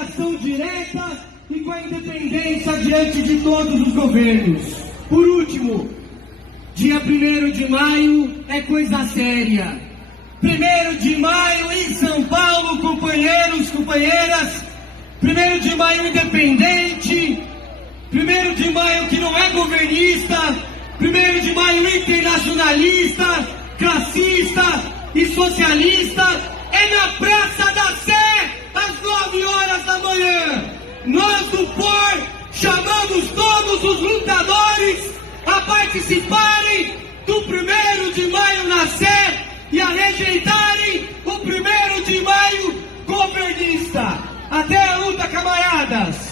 relação direta e com a independência diante de todos os governos. Por último, dia 1º de maio é coisa séria. 1º de maio em São Paulo, companheiros, companheiras. 1º de maio independente. 1º de maio que não é governista. 1º de maio internacionalista, classista e socialista. É na Praça da Sé, às 9 horas da manhã. Nós do POR chamamos todos os lutadores a participarem do 1º de maio na Sé e a rejeitarem o 1º de maio governista. Até a luta, camaradas!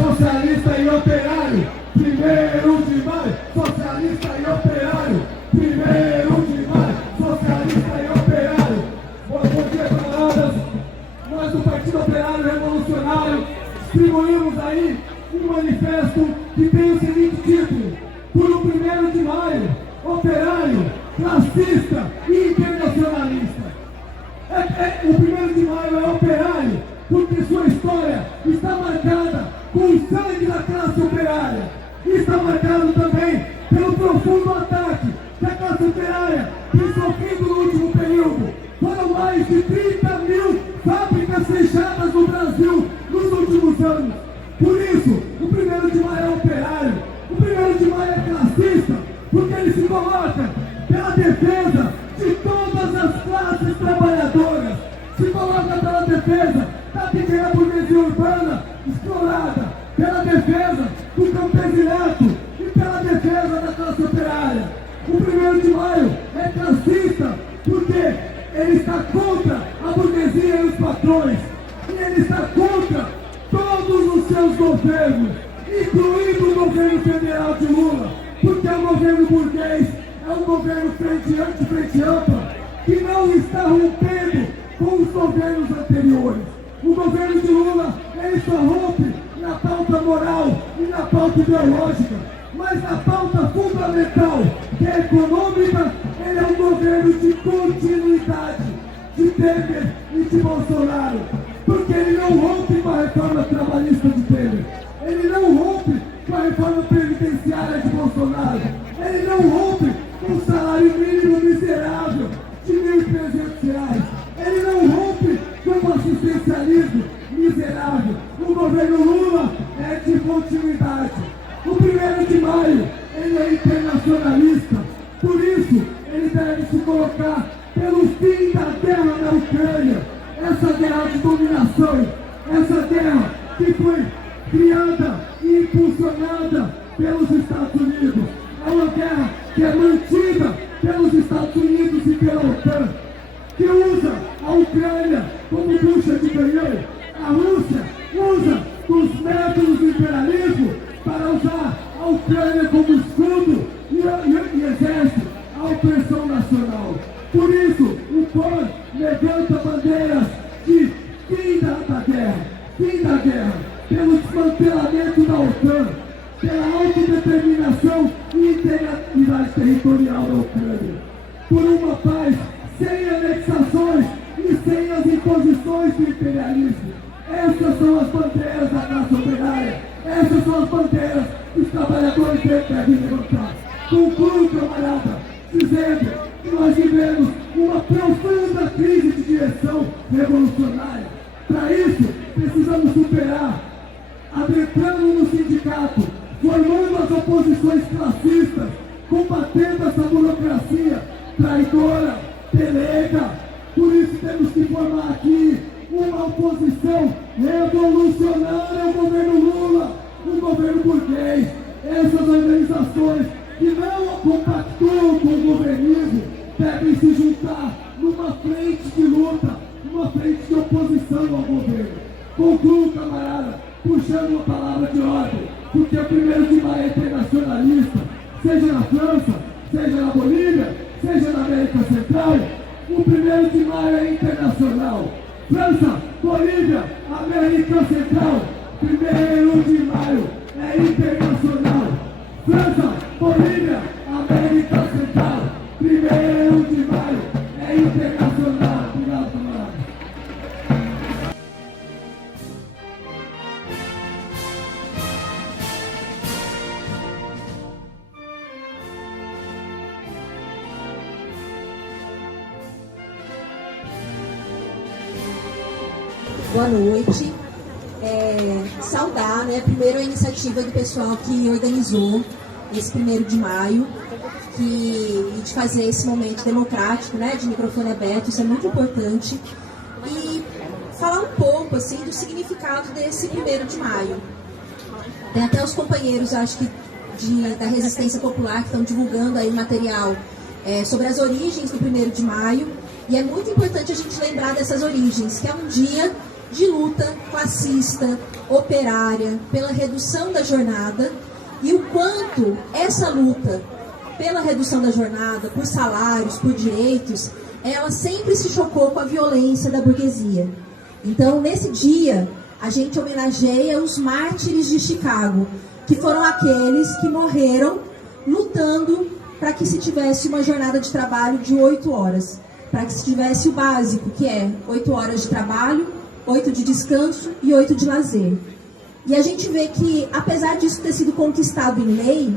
Socialista e operário, 1º de maio, socialista e operário, 1º de maio, socialista e operário. Bom dia, camaradas. Nós do Partido Operário Revolucionário distribuímos aí um manifesto que tem o seguinte título: por um 1º de maio, operário, classista e internacionalista. O 1º de maio é operário porque sua história está marcada com o sangue da classe operária. E está marcado também pelo profundo ataque que a classe operária tem sofrido no último período. Foram mais de 30.000 fábricas fechadas no Brasil nos últimos anos. Por isso, o 1º de maio é operário, o 1º de maio é classista, porque ele se coloca pela defesa de todas as classes trabalhadoras, se coloca pela defesa da pequena burguesia urbana explorada, pela defesa do campesinato e pela defesa da classe operária. O 1º de maio é classista porque ele está contra a burguesia e os patrões, e ele está contra todos os seus governos, incluindo o governo federal de Lula, porque o governo burguês é um governo frente ampla, que não está rompendo com os governos anteriores. O governo de Lula, ele só rompe na pauta moral e na pauta ideológica, mas na pauta fundamental, que é econômica, ele é um governo de continuidade de Temer e de Bolsonaro, porque ele não rompe com a reforma trabalhista de Temer, ele não rompe com a reforma previdenciária de Bolsonaro, ele não rompe com o salário mínimo miserável de R$1.300, ele não rompe com o assistencialismo miserável. O governo Lula é de continuidade. O 1º de maio, ele é internacionalista, por isso ele deve se colocar pelo fim da guerra na Ucrânia, essa guerra de dominação, essa guerra que foi criada e impulsionada pelos Estados Unidos. É uma guerra que é mantida pelos Estados Unidos e pela OTAN, que usa a Ucrânia como bucha de canhão. A Rússia usa os métodos do imperialismo para usar a Ucrânia como escudo e exerce a opressão nacional. Por isso, o POR levanta bandeiras de fim da guerra, pelo desmantelamento da OTAN, pela autodeterminação e integridade territorial da Ucrânia, por uma paz sem anexações e sem as imposições do imperialismo. Essas são as bandeiras da classe operária, essas são as bandeiras que os trabalhadores devem levantar. Concluo, camarada, dizendo que nós vivemos uma profunda crise de direção revolucionária. Para isso, precisamos superar, adentrando no sindicato, formando as oposições classistas, combatendo essa burocracia traidora delega. Por isso temos que formar aqui uma oposição revolucionária ao governo Lula, um governo burguês. Essas organizações que não compactuam com o governismo devem se juntar numa frente de luta, numa frente de oposição ao governo. Concluo, camarada, puxando uma palavra de ordem, porque o 1º de maio é internacionalista, seja na França, seja na Bolívia, seja na América Central. O 1º de maio é internacional. França, Bolívia, América Central, 1º de maio é internacional. França, Bolívia, América Central, 1º de maio é internacional. Obrigado, camarada. Boa noite. Saudar, né, primeiro a iniciativa do pessoal que organizou esse 1º de maio, de fazer esse momento democrático, né, de microfone aberto, isso é muito importante. E falar um pouco, assim, do significado desse 1º de maio. Tem até os companheiros, acho que, da Resistência Popular, que estão divulgando aí material sobre as origens do 1º de maio. E é muito importante a gente lembrar dessas origens, que é um dia de luta classista, operária, pela redução da jornada, e o quanto essa luta pela redução da jornada, por salários, por direitos, ela sempre se chocou com a violência da burguesia. Então, nesse dia, a gente homenageia os mártires de Chicago, que foram aqueles que morreram lutando para que se tivesse uma jornada de trabalho de 8 horas, para que se tivesse o básico, que é 8 horas de trabalho, 8 de descanso e 8 de lazer. E a gente vê que, apesar disso ter sido conquistado em lei,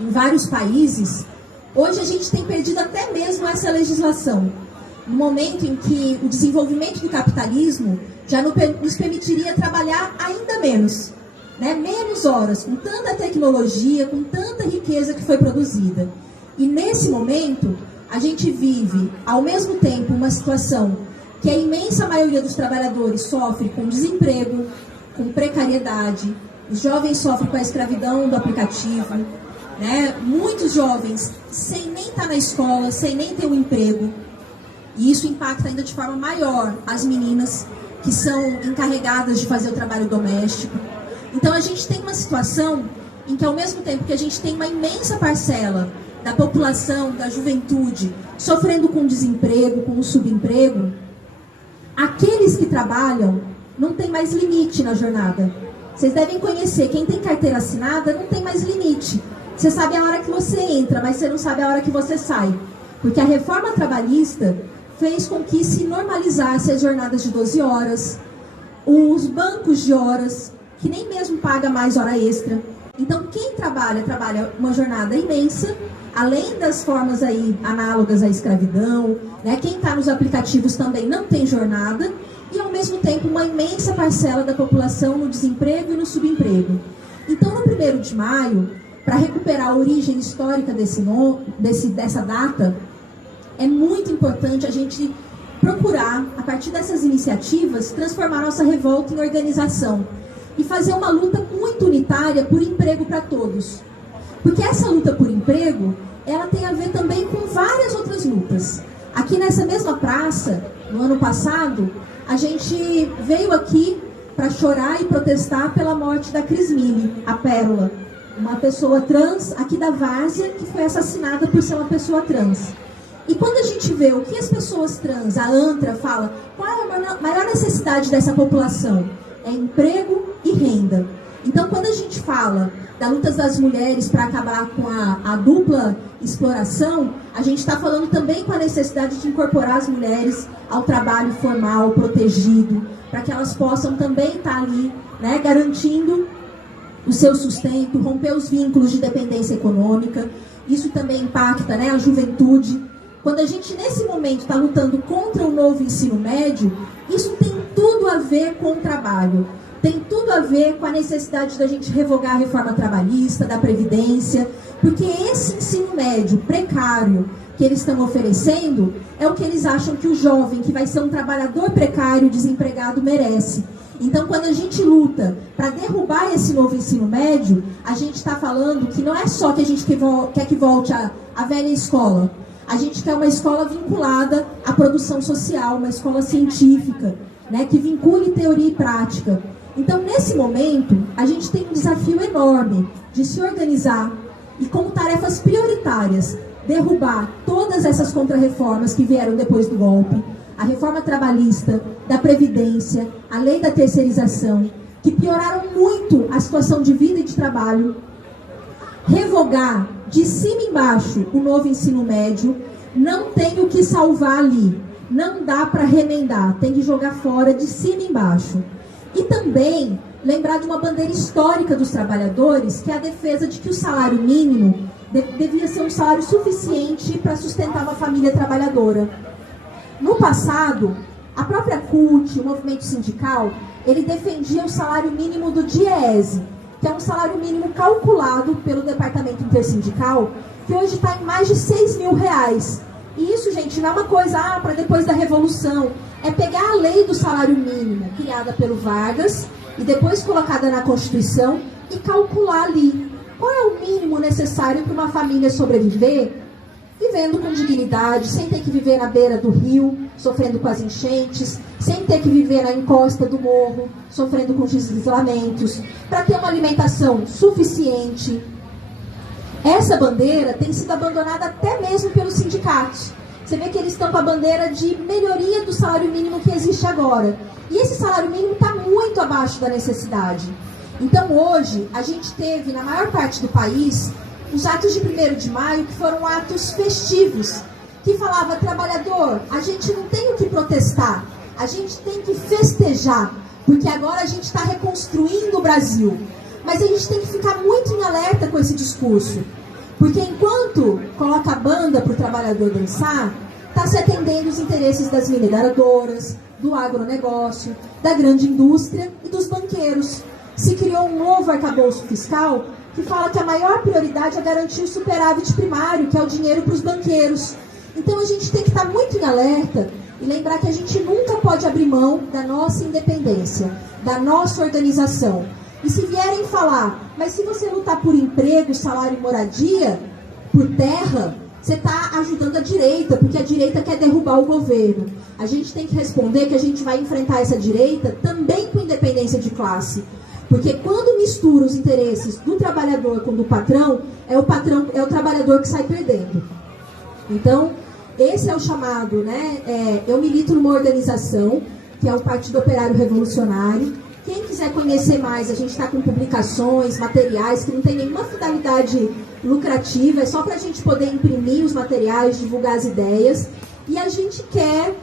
em vários países, hoje a gente tem perdido até mesmo essa legislação. No momento em que o desenvolvimento do capitalismo já nos permitiria trabalhar ainda menos, né? Menos horas, com tanta tecnologia, com tanta riqueza que foi produzida. E nesse momento, a gente vive, ao mesmo tempo, uma situação que a imensa maioria dos trabalhadores sofre com desemprego, com precariedade, os jovens sofrem com a escravidão do aplicativo, né? Muitos jovens sem nem estar na escola, sem nem ter um emprego, e isso impacta ainda de forma maior as meninas que são encarregadas de fazer o trabalho doméstico. Então a gente tem uma situação em que, ao mesmo tempo que a gente tem uma imensa parcela da população, da juventude, sofrendo com desemprego, com subemprego, aqueles que trabalham não tem mais limite na jornada. Vocês devem conhecer, quem tem carteira assinada não tem mais limite. Você sabe a hora que você entra, mas você não sabe a hora que você sai. Porque a reforma trabalhista fez com que se normalizasse as jornadas de 12 horas, os bancos de horas, que nem mesmo paga mais hora extra. Então, quem trabalha uma jornada imensa, além das formas aí análogas à escravidão, né? Quem está nos aplicativos também não tem jornada, e ao mesmo tempo uma imensa parcela da população no desemprego e no subemprego. Então, no 1º de maio, para recuperar a origem histórica dessa data, é muito importante a gente procurar, a partir dessas iniciativas, transformar nossa revolta em organização e fazer uma luta muito unitária por emprego para todos. Porque essa luta por emprego, ela tem a ver também com várias outras lutas. Aqui nessa mesma praça, no ano passado, a gente veio aqui para chorar e protestar pela morte da Cris Mille, a Pérola, uma pessoa trans aqui da Várzea que foi assassinada por ser uma pessoa trans. E quando a gente vê o que as pessoas trans, a ANTRA fala, qual é a maior necessidade dessa população? É emprego e renda. Então, quando a gente fala da luta das mulheres para acabar com a dupla exploração, a gente está falando também com a necessidade de incorporar as mulheres ao trabalho formal, protegido, para que elas possam também estar ali, né, garantindo o seu sustento, romper os vínculos de dependência econômica. Isso também impacta, né, a juventude. Quando a gente, nesse momento, está lutando contra o novo ensino médio, isso tem tudo a ver com o trabalho. Tem tudo a ver com a necessidade da gente revogar a reforma trabalhista, da Previdência, porque esse ensino médio precário, que eles estão oferecendo é o que eles acham que o jovem, que vai ser um trabalhador precário, desempregado, merece. Então, quando a gente luta para derrubar esse novo ensino médio, a gente está falando que não é só que a gente quer que volte a velha escola. A gente quer uma escola vinculada à produção social, uma escola científica, né, que vincule teoria e prática. Então, nesse momento, a gente tem um desafio enorme de se organizar e, como tarefas prioritárias, derrubar todas essas contrarreformas que vieram depois do golpe, a reforma trabalhista, da Previdência, a lei da terceirização, que pioraram muito a situação de vida e de trabalho, revogar de cima embaixo o novo ensino médio. Não tem o que salvar ali, não dá para remendar, tem que jogar fora de cima embaixo. E também lembrar de uma bandeira histórica dos trabalhadores, que é a defesa de que o salário mínimo devia ser um salário suficiente para sustentar uma família trabalhadora. No passado, a própria CUT, o movimento sindical, ele defendia o salário mínimo do DIEESE, que é um salário mínimo calculado pelo Departamento Intersindical, que hoje está em mais de R$6.000. E isso, gente, não é uma coisa para depois da Revolução. É pegar a lei do salário mínimo, criada pelo Vargas, e depois colocada na Constituição, e calcular ali qual é o mínimo necessário para uma família sobreviver, vivendo com dignidade, sem ter que viver na beira do rio, sofrendo com as enchentes, sem ter que viver na encosta do morro, sofrendo com deslizamentos, para ter uma alimentação suficiente. Essa bandeira tem sido abandonada até mesmo pelos sindicatos. Você vê que eles estão com a bandeira de melhoria do salário mínimo que existe agora. E esse salário mínimo está muito abaixo da necessidade. Então hoje, a gente teve, na maior parte do país, os atos de 1º de maio, que foram atos festivos, que falava, trabalhador, a gente não tem o que protestar, a gente tem que festejar, porque agora a gente está reconstruindo o Brasil. Mas a gente tem que ficar muito em alerta com esse discurso, porque enquanto coloca a banda para o trabalhador dançar, está se atendendo os interesses das mineradoras, do agronegócio, da grande indústria e dos banqueiros. Se criou um novo arcabouço fiscal que fala que a maior prioridade é garantir o superávit primário, que é o dinheiro para os banqueiros. Então a gente tem que estar muito em alerta e lembrar que a gente nunca pode abrir mão da nossa independência, da nossa organização. E se vierem falar, mas se você lutar por emprego, salário e moradia, por terra, você está ajudando a direita, porque a direita quer derrubar o governo. A gente tem que responder que a gente vai enfrentar essa direita também com independência de classe. Porque quando mistura os interesses do trabalhador com do patrão, é o trabalhador que sai perdendo. Então, esse é o chamado, né? Eu milito numa organização, que é o Partido Operário Revolucionário. Quem quiser conhecer mais, a gente está com publicações, materiais, que não tem nenhuma finalidade lucrativa, é só para a gente poder imprimir os materiais, divulgar as ideias. E a gente quer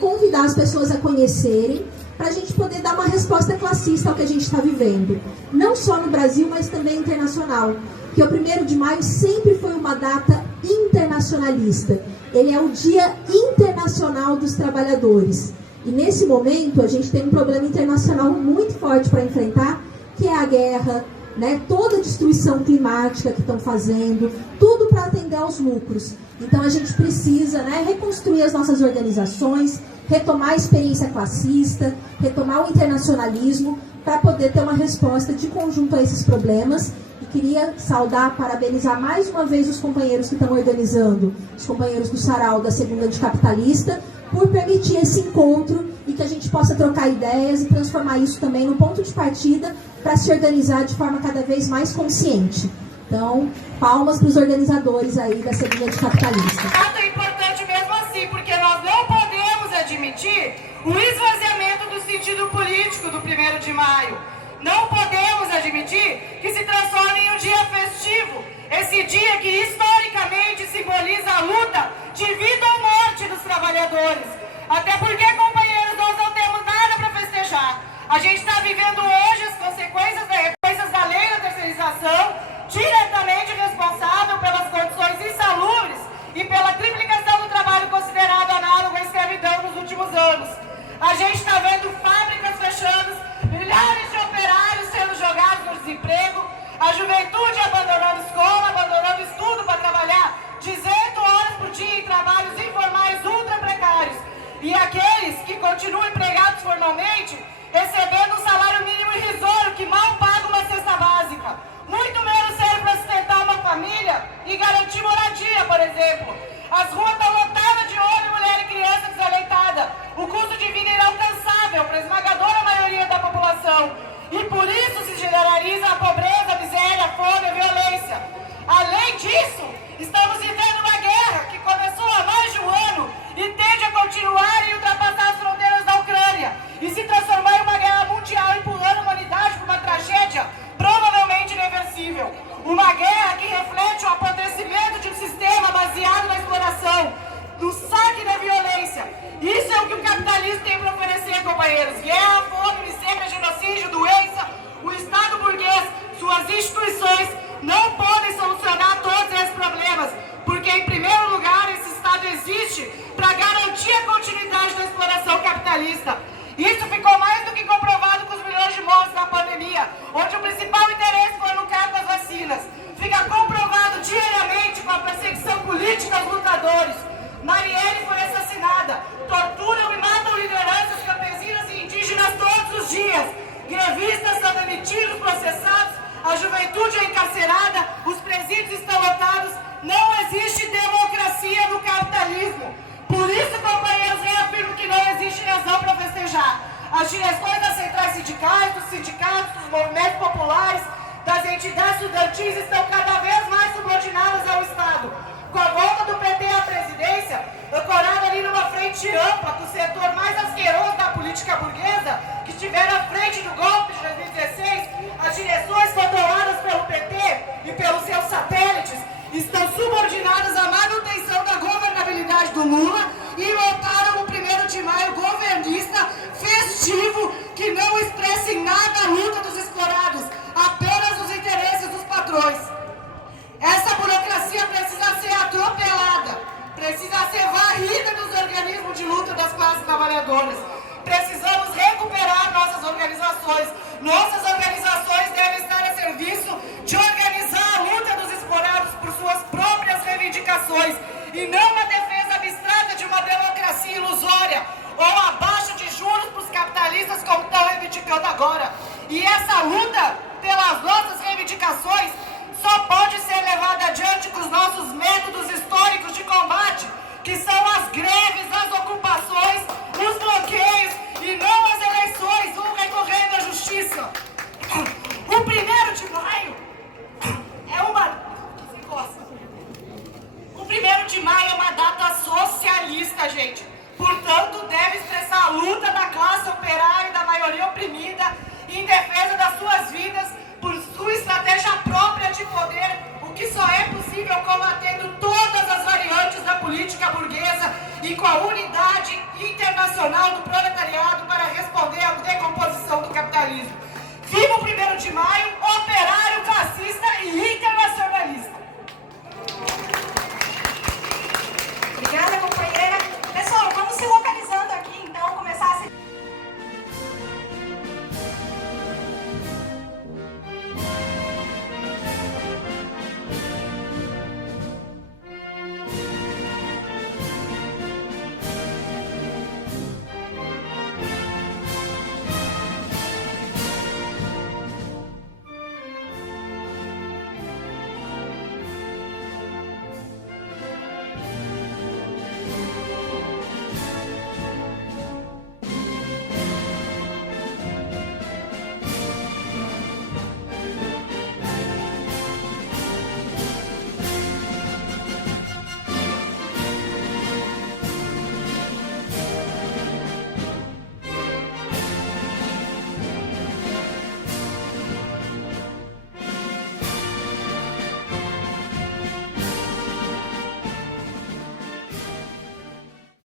convidar as pessoas a conhecerem, para a gente poder dar uma resposta classista ao que a gente está vivendo. Não só no Brasil, mas também internacional. Porque o 1º de maio sempre foi uma data internacionalista. Ele é o Dia Internacional dos Trabalhadores. E nesse momento a gente tem um problema internacional muito forte para enfrentar, que é a guerra, né? Toda a destruição climática que estão fazendo, tudo para atender aos lucros. Então a gente precisa, né, reconstruir as nossas organizações, retomar a experiência classista, retomar o internacionalismo, para poder ter uma resposta de conjunto a esses problemas. E queria saudar, parabenizar mais uma vez os companheiros que estão organizando, os companheiros do Sarau da Segunda Anticapitalista, por permitir esse encontro e que a gente possa trocar ideias e transformar isso também no ponto de partida para se organizar de forma cada vez mais consciente. Então, palmas para os organizadores aí da Segunda Anticapitalista. É importante mesmo assim, porque nós não podemos admitir o esvaziamento do sentido político do 1º de maio. Não podemos admitir que se transforme em um dia festivo. Esse dia que historicamente simboliza a luta de vida ou morte dos trabalhadores. Até porque, companheiros, nós não temos nada para festejar. A gente está vivendo hoje as consequências da lei da terceirização, diretamente responsável pelas condições insalubres e pela triplicação do trabalho considerado análogo à escravidão nos últimos anos. A gente está vendo fábricas fechando, milhares de operários sendo jogados no desemprego, a juventude abandonando escola, abandonando estudo para trabalhar 18 horas por dia informalmente, recebendo um salário mínimo irrisório que mal paga uma cesta básica. Muito menos serve para sustentar uma família e garantir moradia, por exemplo. As ruas estão lotadas de homem, mulher e criança desaleitada. O custo de vida é inalcançável para a esmagadora maioria da população. E por isso se generaliza a pobreza, a miséria, a fome, a violência. Além disso, estamos vivendo uma guerra que começou há mais de um ano e tende a continuar e ultrapassar as fronteiras da Ucrânia e se transformar em uma guerra mundial, empurrando a humanidade para uma tragédia provavelmente irreversível. Uma guerra que reflete o apodrecimento de um sistema baseado na exploração, no saque da violência. Isso é o que o capitalismo tem para oferecer, companheiros. Guerra, fome, miséria, genocídio, doença. O Estado burguês, suas instituições, não podem solucionar todos esses problemas, porque, em primeiro lugar, esse Estado existe para garantir a continuidade da exploração capitalista. Isso ficou mais do que comprovado com os milhões de mortes na pandemia, onde o principal interesse foi no caso das vacinas. Fica comprovado diariamente com a perseguição política aos lutadores. Marielle foi assassinada, torturam e matam lideranças campesinas e indígenas todos os dias. Grevistas são demitidos, processados, a juventude é encarcerada, os presídios estão lotados. Não existe democracia no capitalismo. Por isso, companheiros, eu afirmo que não existe razão para festejar. As direções das centrais sindicais, dos sindicatos, dos movimentos populares, das entidades estudantis estão cada vez mais subordinadas ao Estado. Com a volta do PT à presidência, ancorada ali numa frente ampla com o setor mais asqueroso da política burguesa, que estiveram à frente do golpe de 2016, as direções controladas pelo PT e pelos seus satélites estão subordinadas à manutenção da governabilidade do Lula e montaram o 1º de maio governista festivo que não expressa em nada a luta dos explorados, apenas os interesses dos patrões. Essa burocracia precisa ser atropelada, precisa ser varrida dos organismos de luta das classes trabalhadoras. Precisamos recuperar nossas organizações. Nossas organizações devem estar a serviço de organizar a luta dos explorados por suas próprias reivindicações e não uma defesa abstrata de uma democracia ilusória ou a baixa de juros para os capitalistas como estão reivindicando agora. E essa luta pelas nossas reivindicações só pode ser levada adiante com os nossos métodos históricos de combate, que são as greves, as